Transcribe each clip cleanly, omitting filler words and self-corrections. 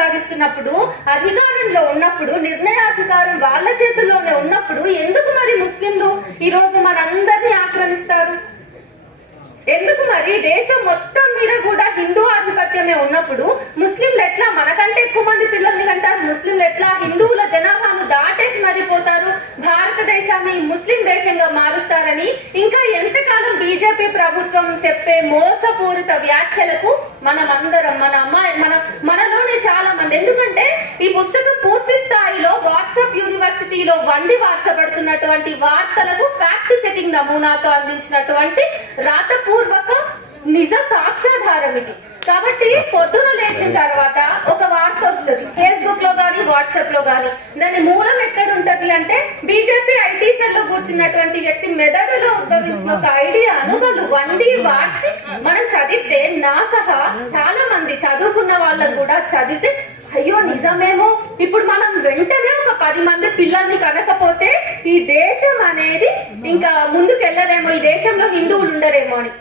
కొనసాగిస్తున్నప్పుడు, అధికారంలో ఉన్నప్పుడు, నిర్ణయాధికారం వాళ్ళ చేతుల్లోనే ఉన్నప్పుడు ఎందుకు మరి ముస్లింలు ఈ రోజు మనందరినీ ఆక్రమిస్తారు? ఎందుకు మరి దేశం మొత్తం మీద కూడా హిందూ ఆధిపత్యమే ఉన్నప్పుడు ముస్లింలు ఎట్లా మనకంటే ఎక్కువ మంది పిల్లల్ని కంటారు? ముస్లింలు ఎట్లా హిందువుల జనాభాను దాటేసి మరిపోతారు? భారతదేశాన్ని ముస్లిం దేశంగా మారుస్తారని ఇంకా ఎంతకాలం బీజేపీ ప్రభుత్వం చెప్పే మోసపూరిత వ్యాఖ్యలకు మనమందరం, మన అమ్మాయి, మనలోనే చాలా మంది, ఎందుకంటే ఈ పుస్తకం పూర్తి స్థాయిలో వాట్సాప్ యూనివర్సిటీలో వండి వార్చబడుతున్నటువంటి వార్తలకు ఫ్యాక్ట్ చెకింగ్ నమూనాతో అందించినటువంటి రాతపూర్వక నిజ సాక్ష్యాధారం ఇది. కాబట్టి పొద్దున లేచిన తర్వాత ఒక వార్త వస్తుంది ఫేస్బుక్ లో గానీ వాట్సాప్ లో గానీ, దాని మూలం ఎక్కడ ఉంటది అంటే బీజేపీ ఐటీ సెల్ లో కూర్చున్నటువంటి వ్యక్తి మెదడులో ఉద్భవించిన ఒక ఐడియాను వాళ్ళు వండి వార్చి మనం చదివితే, నా సహా చాలా మంది చదువుకున్న వాళ్ళకు కూడా చదివితే అయ్యో నిజమేమో, ఇప్పుడు మనం వెంటనే ఒక 10 మంది పిల్లల్ని కనకపోతే ఈ దేశం అనేది ఇంకా ముందుకెళ్లరేమో, ఈ దేశంలో హిందువులు ఉండరేమో అని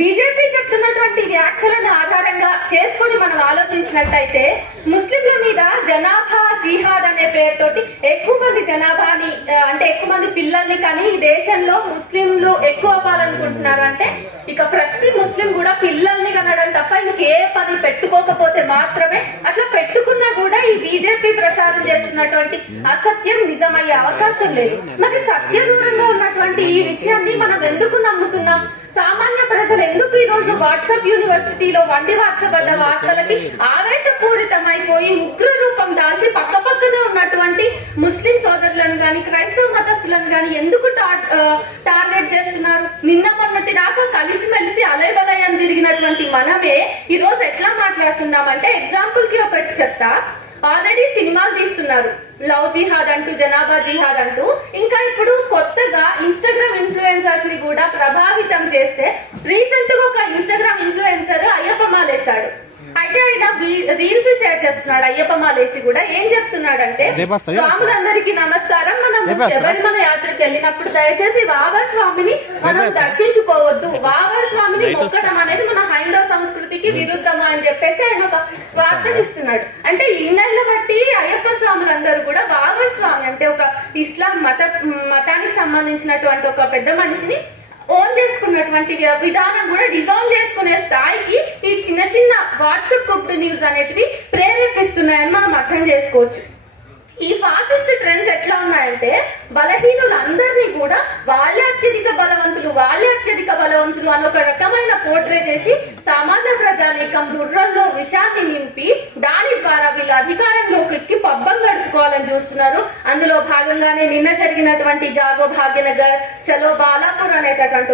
బీజేపీ చెప్తున్నటువంటి వ్యాఖ్యలను ఆధారంగా చేసుకుని మనం ఆలోచించినట్టయితే ముస్లింల మీద జనాభా జిహాద్ అనే పేరుతోటి ఎక్కువ మంది జనాభాని అంటే ఎక్కువ మంది పిల్లల్ని కానీ ఈ దేశంలో ముస్లింలు ఎక్కువ అవ్వాలనుకుంటున్నారు. అంటే ఇక ప్రతి ముస్లిం కూడా పిల్లల్ని కనడం తప్ప ఇంకే పని పెట్టుకోకపోతే మాత్రమే, అట్లా పెట్టుకున్నా కూడా ఈ బీజేపీ ప్రచారం చేస్తున్నటువంటి అసత్యం నిజమయ్యే అవకాశం లేదు. మరి సత్య దూరంగా ఉన్నటువంటి ఈ విషయాన్ని మనం ఎందుకు నమ్ముతున్నాం? సామాన్య ప్రజలు ఎందుకు ఈ రోజు వాట్సాప్ యూనివర్సిటీలో వండి వార్చబడ్డ వార్తలకి ఆవేశపూరితమైపోయి ఉగ్ర రూపం దాల్చి పక్క పక్కనే ఉన్నటువంటి ముస్లిం సోదరులను గాని క్రైస్తవ మతస్థులను గాని ఎందుకు టార్గెట్ చేస్తున్నారు? నిన్న మొన్నటి దాకా కలిసిమెలిసి అలయబలయం తిరిగినటువంటి మనమే ఈ రోజు ఎట్లా మాట్లాడుతున్నామంటే, ఎగ్జాంపుల్ కి ఒకటి చెప్తా. ఆల్రెడీ సినిమాలు తీస్తున్నారు లవ్ జిహాద్ అంటూ, జనాభా జిహాద్ అంటూ. ఇంకా ఇప్పుడు కొత్తగా ఇన్స్టాగ్రామ్ ఇన్ఫ్లుయెన్సర్స్ ని కూడా ప్రభావితం చేస్తే, రీసెంట్ గా ఒక ఇన్స్టాగ్రామ్ ఇన్ఫ్లుయెన్సర్ అయ్యప్ప మాలేశాడు. అయితే ఆయన రీల్స్ షేర్ చేస్తున్నాడు అయ్యప్ప మాలేసి కూడా. ఏం చెప్తున్నాడంటే, స్వాములందరికీ నమస్కారం, మనం శబరిమల యాత్రకు వెళ్ళినప్పుడు దయచేసి వావర్ స్వామిని మనం దర్శించుకోవద్దు, వావర్ స్వామిని మొక్కడం అనేది మన హైందవ సంస్కృతికి విరుద్ధమా అని చెప్పేసి ఆయన ఒక వార్తను ఇస్తున్నాడు. అంటే ఇన్నెళ్ళ బట్టి అయ్యప్ప స్వాములందరూ కూడా వావర్ స్వామి అంటే ఒక ఇస్లాం మతానికి సంబంధించినటువంటి ఒక పెద్ద మనిషిని ఓన్ చేసుకున్నటువంటి విధానం కూడా డిజాల్వ్ చేసుకునే స్థాయికి ఈ చిన్న చిన్న వాట్సాప్ కుక్డ్ న్యూస్ అనేటివి ప్రేరేపిస్తున్నాయని మనం అర్థం చేసుకోవచ్చు. ఈ ఫాసిస్ట్ ట్రెండ్స్ ఎట్లా ఉన్నాయంటే, బలహీనులందరినీ కూడా వాళ్ళే అత్యధిక బలవంతులు అని ఒక రకమైన పోర్ట్రే చేసి సామాన్య ప్రజానీకం బుర్రల్లో విషాన్ని నింపి దాని ద్వారా వీళ్ళు అధికారంలోకి ఎక్కి పబ్బం గడుపుకోవాలని చూస్తున్నారు. అందులో భాగంగానే నిన్న జరిగినటువంటి జాగో భాగ్యనగర్ చలో బాలాపూర్ అనేటటువంటి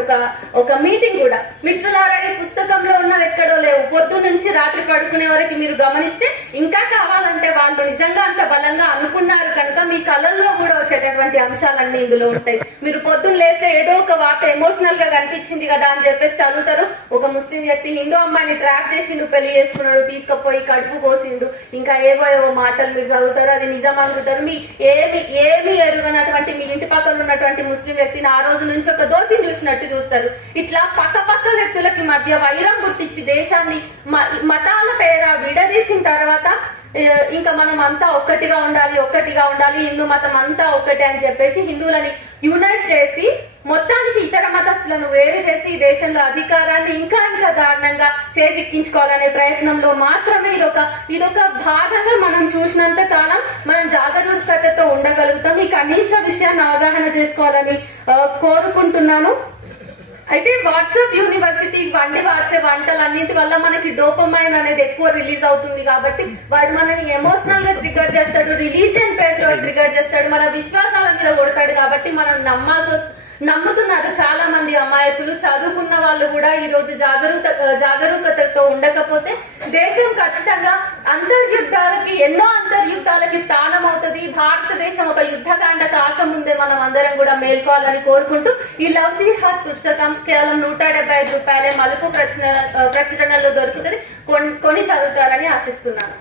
ఒక మీటింగ్ కూడా. మిత్రులారా, ఈ పుస్తకంలో ఉన్నది ఎక్కడో లేవు. పొద్దు నుంచి రాత్రి పడుకునే వరకు మీరు గమనిస్తే ఇంకా కావాలంటే వాళ్ళు నిజంగా అంత బలంగా అనుకున్నారు కనుక మీ కళల్లో కూడా వచ్చేటటువంటి అంశాలన్నీ ఇందులో ఉంటాయి. మీరు పొద్దున్న లేస్తే ఏదో ఒక వార్త ఎమోషనల్ గా కనిపించింది కదా అని చెప్పేసి చదువుతారు. ఒక ముస్లిం వ్యక్తి హిందూ అమ్మాయిని ట్రాప్ చేసిండు, పెళ్లి చేసుకున్నాడు, తీసుకుపోయి కడుపు కోసిండు, ఇంకా ఏవో మాటలు మీరు చదువుతారు, అది నిజం అనుకుంటారు. మీ ఏమి ఎరుగనటువంటి మీ ఇంటి పక్కన ఉన్నటువంటి ముస్లిం వ్యక్తిని ఆ రోజు నుంచి ఒక దోషిని చూసినట్టు చూస్తారు. ఇట్లా పక్క వ్యక్తులకి మధ్య వైరం పుట్టించి దేశాన్ని మతాల పేర విడదీసిన తర్వాత ఇంకా మనం అంతా ఒక్కటిగా ఉండాలి, హిందూ మతం అంతా ఒక్కటే అని చెప్పేసి హిందువులని యూనైట్ చేసి మొత్తానికి ఇతర మతస్థులను వేరు చేసి ఈ దేశంలో అధికారాన్ని ఇంకా దారుణంగా చేజిక్కించుకోవాలనే ప్రయత్నంలో మాత్రమే ఇదొక భాగంగా మనం చూసినంత కాలం మనం జాగరూకతతో ఉండగలుగుతాం. ఈ కనీస విషయాన్ని అవగాహన చేసుకోవాలని కోరుకుంటున్నాను. అయితే వాట్సాప్ యూనివర్సిటీ వండి వార్చే వంటలన్నింటి వల్ల మనకి డోపమైన్ అనేది ఎక్కువ రిలీజ్ అవుతుంది కాబట్టి వాడు మనని ఎమోషనల్ గా ట్రిగర్ చేస్తాడు, రిలీజియన్ పేరుతో ట్రిగర్ చేస్తాడు, మన విశ్వాసాల మీద కొడతాడు. కాబట్టి మనం నమ్ముతున్నారు చాలా మంది అమాయకులు. చదువుకున్న వాళ్ళు కూడా ఈ రోజు జాగరూకతతో ఉండకపోతే దేశం ఖచ్చితంగా ఎన్నో అంతర్యుద్ధాలకి స్థానం అవుతుంది. భారతదేశం ఒక యుద్ధకాండ కాకముందే మనం అందరం కూడా మేల్కోవాలని కోరుకుంటూ ఈ లవ్ జిహాద్ పుస్తకం కేవలం 175 రూపాయలే మలుపు ప్రచురణలో దొరుకుతుంది. కొని చదువుతారని ఆశిస్తున్నాను.